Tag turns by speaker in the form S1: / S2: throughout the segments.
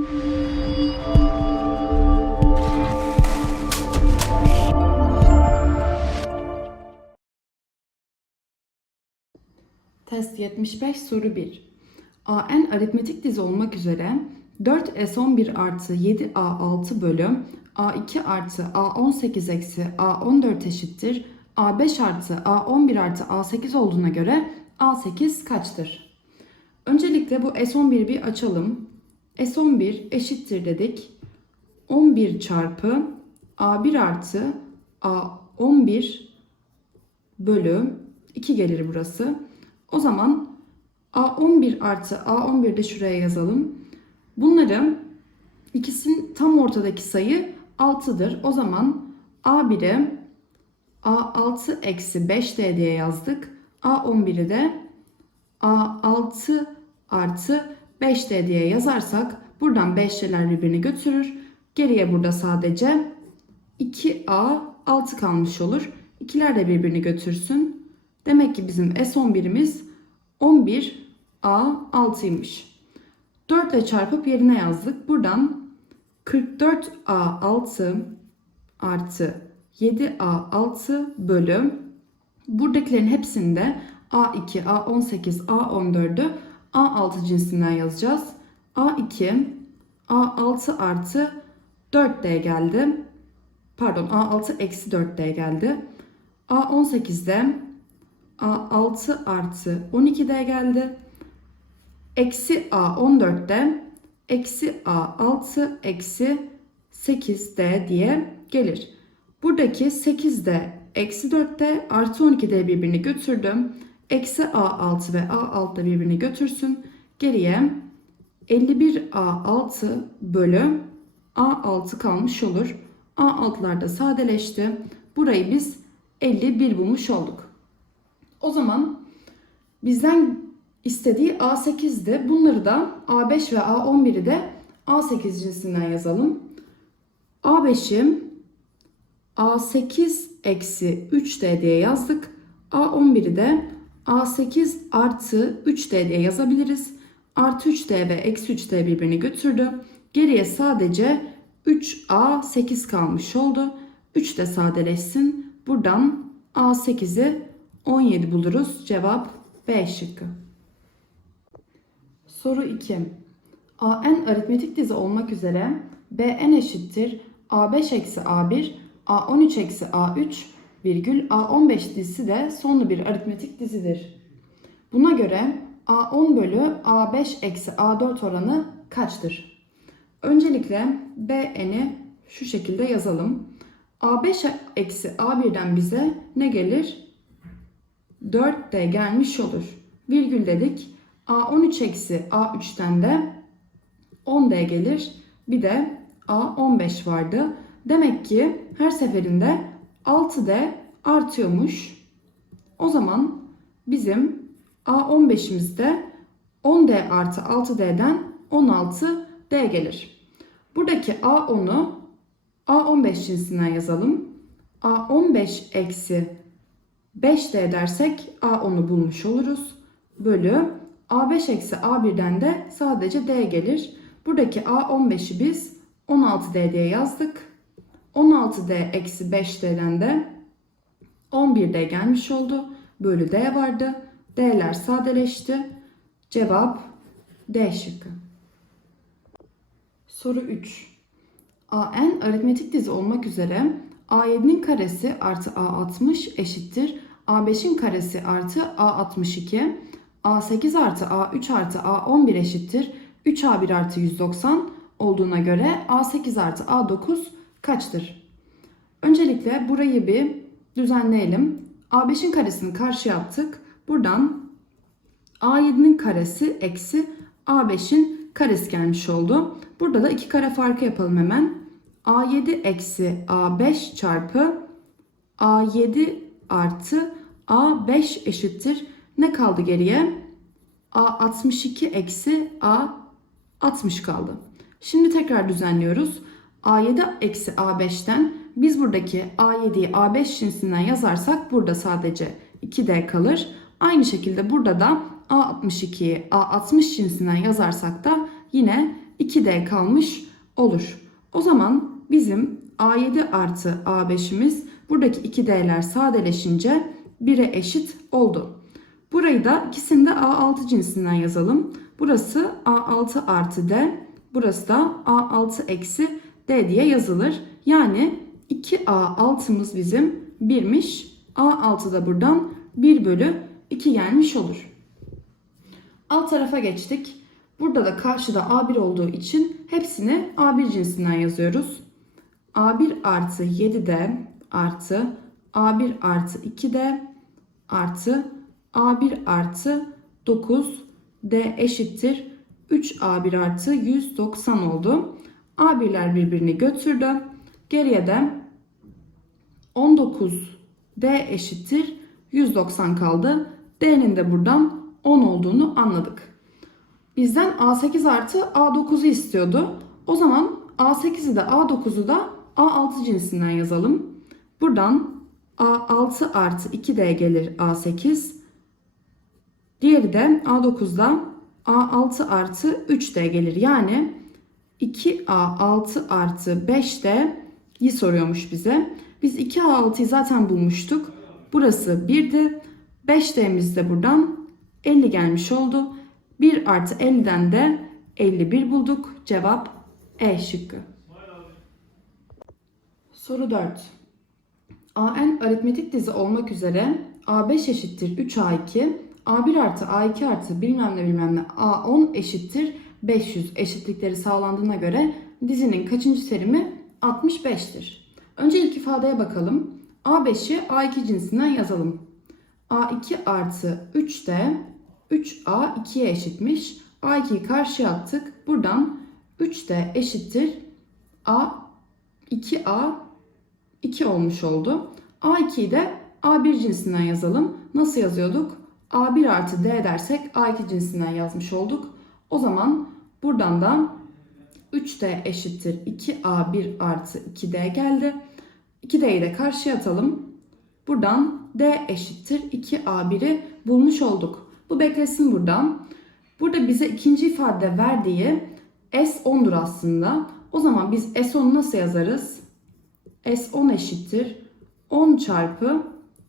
S1: Test 75 soru 1. AN aritmetik dizi olmak üzere 4S11 artı 7A6 bölü A2 artı A18 eksi A14 eşittir A5 artı A11 artı A8 olduğuna göre A8 kaçtır? Öncelikle bu S11'i bir açalım. S11 eşittir dedik. 11 çarpı A1 artı A11 bölü 2 gelir burası. O zaman A11 artı A11 de şuraya yazalım. Bunları ikisinin tam ortadaki sayı 6'dır. O zaman A1'i A6 eksi 5D diye yazdık. A11'i de A6 artı 5D diye yazarsak buradan 5D'ler birbirini götürür. Geriye burada sadece 2A 6 kalmış olur. İkiler de birbirini götürsün. Demek ki bizim S11'imiz 11A6'ymış. 4 ile çarpıp yerine yazdık. Buradan 44A6 artı 7A6 bölü buradakilerin hepsinde A2, A18, A14'ü A6 cinsinden yazacağız. A2, A6 artı 4D geldi. Pardon A6 eksi 4D geldi. A18'de A6 artı 12D geldi. Eksi A14'de eksi A6 eksi 8D diye gelir. Buradaki 8D eksi 4D artı 12D birbirini götürdüm. Eksi A6 ve A6 da birbirini götürsün. Geriye 51A6 bölü A6 kalmış olur. A6'lar da sadeleşti. Burayı biz 51 bulmuş olduk. O zaman bizden istediği A8'di. Bunları da A5 ve A11'i de A8 cinsinden yazalım. A5'i A8 eksi 3D diye yazdık. A11'i de A8 artı 3D diye yazabiliriz. Artı 3D ve eksi 3D birbirini götürdü. Geriye sadece 3A8 kalmış oldu. 3 de sadeleşsin. Buradan A8'i 17 buluruz. Cevap B şıkkı. Soru 2. AN aritmetik dizi olmak üzere BN eşittir A5 eksi A1, A13 eksi A3 virgül A15 dizisi de sonlu bir aritmetik dizidir. Buna göre A10 bölü A5 eksi A4 oranı kaçtır? Öncelikle BN'i şu şekilde yazalım. A5 eksi A1'den bize ne gelir? 4 de gelmiş olur. Virgül dedik. A13 eksi A3'ten de 10D gelir. Bir de A15 vardı. Demek ki her seferinde 6D artıyormuş. O zaman bizim A15'imizde 10D artı 6D'den 16D gelir. Buradaki A10'u A15 cinsinden yazalım. A15 eksi 5D dersek A10'u bulmuş oluruz. Bölü A5 eksi A1'den de sadece D gelir. Buradaki A15'i biz 16D diye yazdık. 16D eksi 5D'den de 11D gelmiş oldu. Bölü D vardı. D'ler sadeleşti. Cevap D şıkkı. Soru 3. AN aritmetik dizi olmak üzere A7'nin karesi artı A60 eşittir. A5'in karesi artı A62. A8 artı A3 artı A11 eşittir. 3A1 artı 190 olduğuna göre A8 artı A9 kaçtır? Öncelikle burayı bir düzenleyelim. A5'in karesini karşıya attık. Buradan A7'nin karesi eksi A5'in karesi gelmiş oldu. Burada da iki kare farkı yapalım hemen. A7 eksi A5 çarpı A7 artı A5 eşittir. Ne kaldı geriye? A62 eksi A60 kaldı. Şimdi tekrar düzenliyoruz. A7 eksi A5'ten biz buradaki A7'yi A5 cinsinden yazarsak burada sadece 2D kalır. Aynı şekilde burada da A62'yi A60 cinsinden yazarsak da yine 2D kalmış olur. O zaman bizim A7 artı A5'imiz buradaki 2D'ler sadeleşince 1'e eşit oldu. Burayı da ikisini de A6 cinsinden yazalım. Burası A6 artı D, burası da A6 eksi D diye yazılır. Yani 2A6'mız bizim 1'miş. A6 da buradan 1 bölü 2 gelmiş olur. Alt tarafa geçtik. Burada da karşıda A1 olduğu için hepsini A1 cinsinden yazıyoruz. A1 artı 7D artı A1 artı 2D artı A1 artı 9 D eşittir 3A1 artı 190 oldu. A1'ler birbirini götürdü. Geriye de 19 D eşittir 190 kaldı. D'nin de buradan 10 olduğunu anladık. Bizden A8 artı A9'u istiyordu. O zaman A8'i de A9'u da A6 cinsinden yazalım. Buradan A6 artı 2D gelir A8. Diğeri de A9'da A6 artı 3D gelir. Yani 2A6 artı 5D'yi soruyormuş bize. Biz 2A6'yı zaten bulmuştuk. Burası 1'di. 5D'miz de buradan 50 gelmiş oldu. 1 artı 50'den de 51 bulduk. Cevap E şıkkı. Soru 4. AN aritmetik dizi olmak üzere A5 eşittir 3A2, A1 artı A2 artı bilmem ne bilmem ne A10 eşittir 500 eşitlikleri sağlandığına göre dizinin kaçıncı terimi 65'tir. Önce ilk ifadeye bakalım. A5'i A2 cinsinden yazalım. A2 artı 3 de 3A 2'ye eşitmiş. A2'yi karşıya attık. Buradan 3 de eşittir A 2A 2 olmuş oldu. A2'yi de A1 cinsinden yazalım. Nasıl yazıyorduk? A1 artı D dersek A2 cinsinden yazmış olduk. O zaman buradan da 3D eşittir 2A1 artı 2D geldi. 2D'yi de karşıya atalım. Buradan D eşittir 2A1'i bulmuş olduk. Bu beklesin buradan. Burada bize ikinci ifade verdiği S10'dur aslında. O zaman biz S10'u nasıl yazarız? S10 eşittir 10 çarpı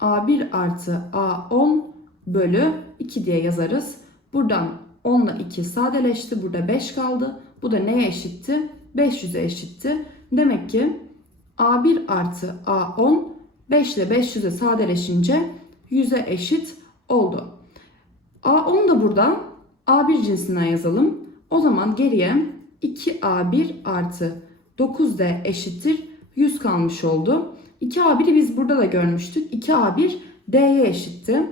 S1: A1 artı A10 bölü 2 diye yazarız. Buradan 10 ile 2 sadeleşti. Burada 5 kaldı. Bu da neye eşitti? 500'e eşitti. Demek ki A1 artı A10 5 ile 500'e sadeleşince 100'e eşit oldu. A10 da buradan A1 cinsinden yazalım. O zaman geriye 2A1 artı 9D eşittir 100 kalmış oldu. 2A1'i biz burada da görmüştük. 2A1 D'ye eşitti.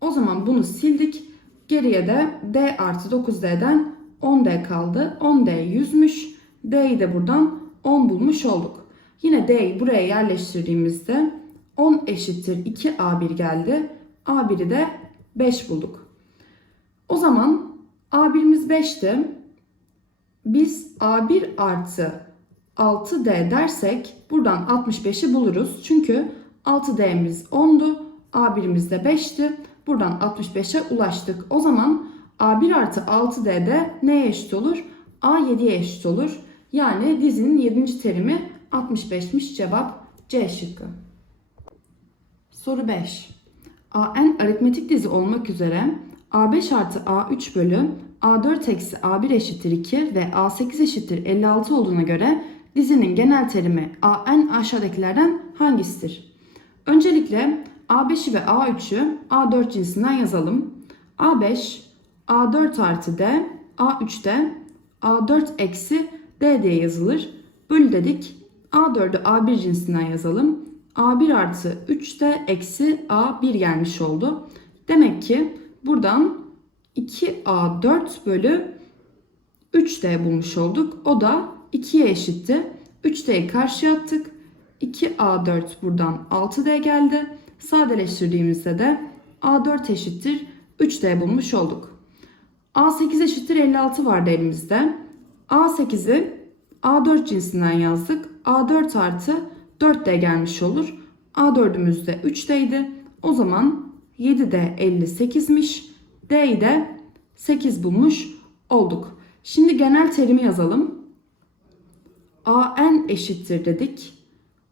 S1: O zaman bunu sildik. Geriye de D artı 9D'den 10D kaldı. 10D 100'müş. D'yi de buradan 10 bulmuş olduk. Yine D'yi buraya yerleştirdiğimizde 10 eşittir 2A1 geldi. A1'i de 5 bulduk. O zaman A1'imiz 5'ti. Biz A1 artı 6D dersek buradan 65'i buluruz. Çünkü 6D'miz 10'du. A1'imiz de 5'ti. Buradan 65'e ulaştık. O zaman A1 artı 6D de neye eşit olur? A7'ye eşit olur. Yani dizinin 7. terimi 65'miş cevap C şıkkı. Soru 5. AN aritmetik dizi olmak üzere A5 artı A3 bölü A4 eksi A1 eşittir 2 ve A8 eşittir 56 olduğuna göre dizinin genel terimi AN aşağıdakilerden hangisidir? Öncelikle A5'i ve A3'ü A4 cinsinden yazalım. A5 A4 artı D, A3'de A4 eksi D diye yazılır. Bölü dedik. A4'ü A1 cinsinden yazalım. A1 artı 3 de eksi A1 gelmiş oldu. Demek ki buradan 2A4 bölü 3D bulmuş olduk. O da 2'ye eşitti. 3D'yi karşıya attık. 2A4 buradan 6D geldi. Sadeleştirdiğimizde de A4 eşittir 3D bulmuş olduk. A8 eşittir 56 vardı elimizde. A8'i A4 cinsinden yazdık. A4 artı 4D gelmiş olur. A4'ümüz de 3D'ydi. O zaman 7D 58'miş. D'yi de 8 bulmuş olduk. Şimdi genel terimi yazalım. AN eşittir dedik.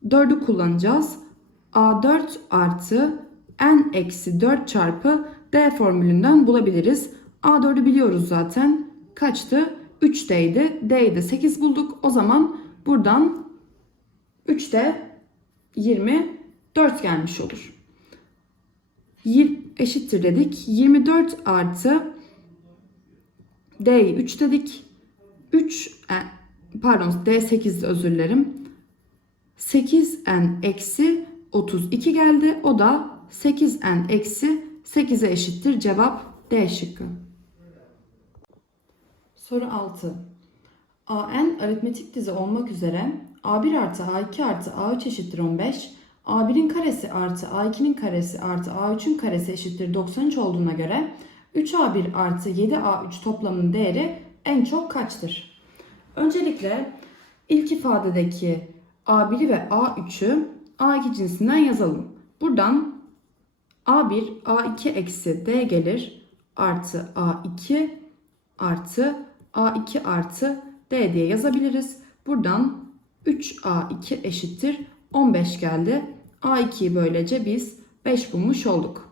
S1: 4'ü kullanacağız. A4 artı N eksi 4 çarpı D formülünden bulabiliriz. A4'ü biliyoruz zaten. Kaçtı? 3D'ydi. D'yi de 8 bulduk. O zaman buradan 3D 24 gelmiş olur. Eşittir dedik. 24 artı D'yi 3 dedik. 3 e, pardon D8 özür dilerim. 8n eksi 32 geldi. O da 8n eksi 8'e eşittir. Cevap D şıkkı. Soru 6. AN aritmetik dizi olmak üzere A1 artı A2 artı A3 eşittir 15. A1'in karesi artı A2'nin karesi artı A3'ün karesi eşittir 93 olduğuna göre 3A1 artı 7A3 toplamının değeri en çok kaçtır? Öncelikle ilk ifadedeki A1'i ve A3'ü A2 cinsinden yazalım. Buradan A1 A2 eksi D gelir artı A2 artı A2 artı D diye yazabiliriz. Buradan 3A2 eşittir 15 geldi. A2'yi böylece biz 5 bulmuş olduk.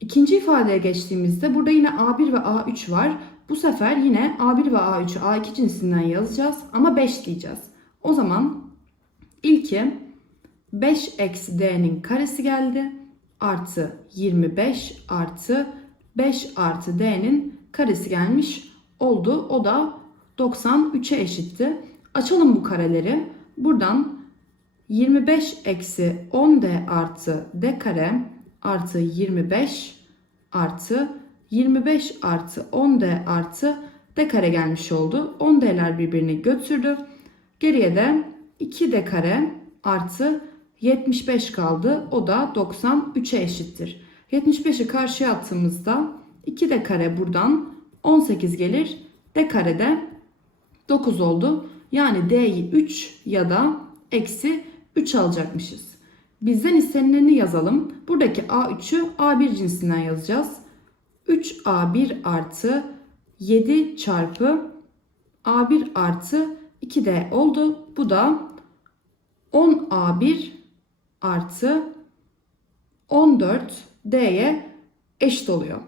S1: İkinci ifadeye geçtiğimizde burada yine A1 ve A3 var. Bu sefer yine A1 ve A3'ü A2 cinsinden yazacağız ama 5 diyeceğiz. O zaman ilki 5 eksi D'nin karesi geldi. Artı 25 artı 5 artı D'nin karesi gelmiş oldu. O da 93'e eşitti. Açalım bu kareleri. Buradan 25 eksi 10D artı D kare artı 25 artı 25 artı 10D artı D kare gelmiş oldu. 10D'ler birbirini götürdü. Geriye de 2D kare artı 75 kaldı. O da 93'e eşittir. 75'i karşıya attığımızda 2D kare buradan 18 gelir. D kare de 9 oldu. Yani D'yi 3 ya da eksi 3 alacakmışız. Bizden istenileni yazalım. Buradaki A3'ü A1 cinsinden yazacağız. 3A1 artı 7 çarpı A1 artı 2D oldu. Bu da 10A1 artı 14D'ye eşit oluyor.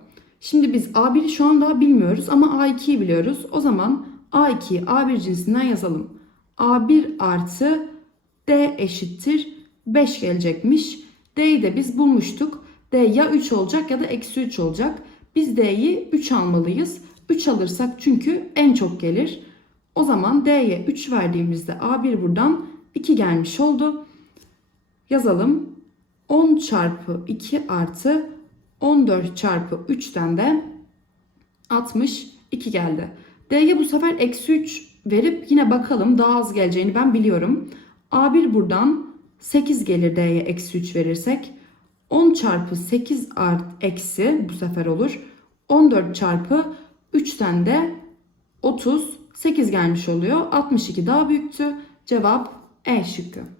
S1: Şimdi biz A1'i şu an daha bilmiyoruz ama A2'yi biliyoruz. O zaman A2'yi A1 cinsinden yazalım. A1 artı D eşittir 5 gelecekmiş. D'yi de biz bulmuştuk. D ya 3 olacak ya da eksi 3 olacak. Biz D'yi 3 almalıyız. 3 alırsak çünkü en çok gelir. O zaman D'ye 3 verdiğimizde A1 buradan 2 gelmiş oldu. Yazalım. 10 çarpı 2 artı 14 çarpı 3'ten de 62 geldi. D'ye bu sefer eksi 3 verip yine bakalım daha az geleceğini ben biliyorum. A1 buradan 8 gelir D'ye eksi 3 verirsek. 10 çarpı 8 art eksi bu sefer olur. 14 çarpı 3'ten de 38 gelmiş oluyor. 62 daha büyüktü. Cevap E şıkkı.